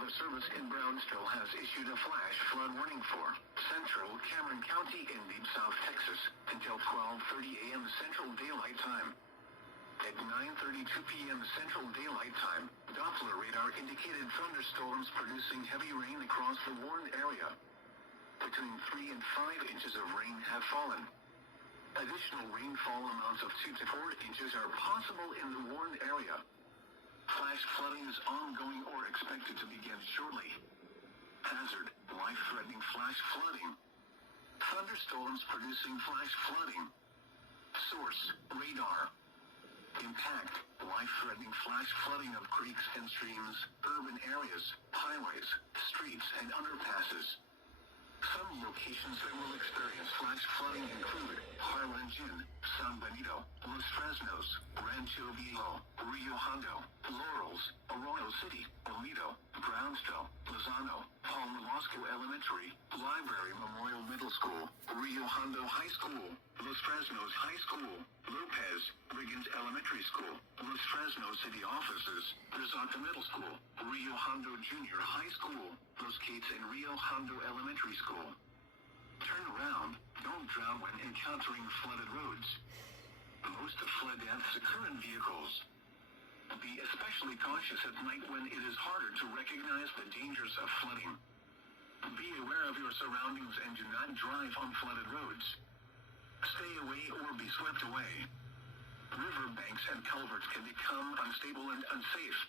Weather Service in Brownsville has issued a flash flood warning for central Cameron County in deep South Texas until 12:30 a.m. Central Daylight Time. At 9:32 p.m. Central Daylight Time, Doppler radar indicated thunderstorms producing heavy rain across the warned area. Between 3 and 5 inches of rain have fallen. Additional rainfall amounts of 2 to 4 inches are possible in the warned area. Flash flooding is ongoing or expected to begin shortly. Hazard: life-threatening flash flooding. Thunderstorms producing flash flooding. Source: radar. Impact: life-threatening flash flooding of creeks and streams, urban areas, highways, streets and underpasses. Some locations that will experience flash flooding include Harlingen, San Benito, Los Fresnos, Rancho Viejo, Rio Hondo, Laurels, Arroyo City, Olmedo, Brownsville, Lozano, Palm Velasco Elementary, Library Memorial Middle School, Rio Hondo High School, Los Fresnos High School, Lopez, Riggins Elementary School, Los Fresnos City Offices, Rizonta Middle School, Rio Hondo Junior High School, Los Cates and Rio Hondo Elementary School. Turn around, don't drown when encountering flooded roads. Most flood deaths occur in vehicles. Be especially cautious at night when it is harder to recognize the dangers of flooding. Be aware of your surroundings and do not drive on flooded roads. Stay away or be swept away. River banks and culverts can become unstable and unsafe.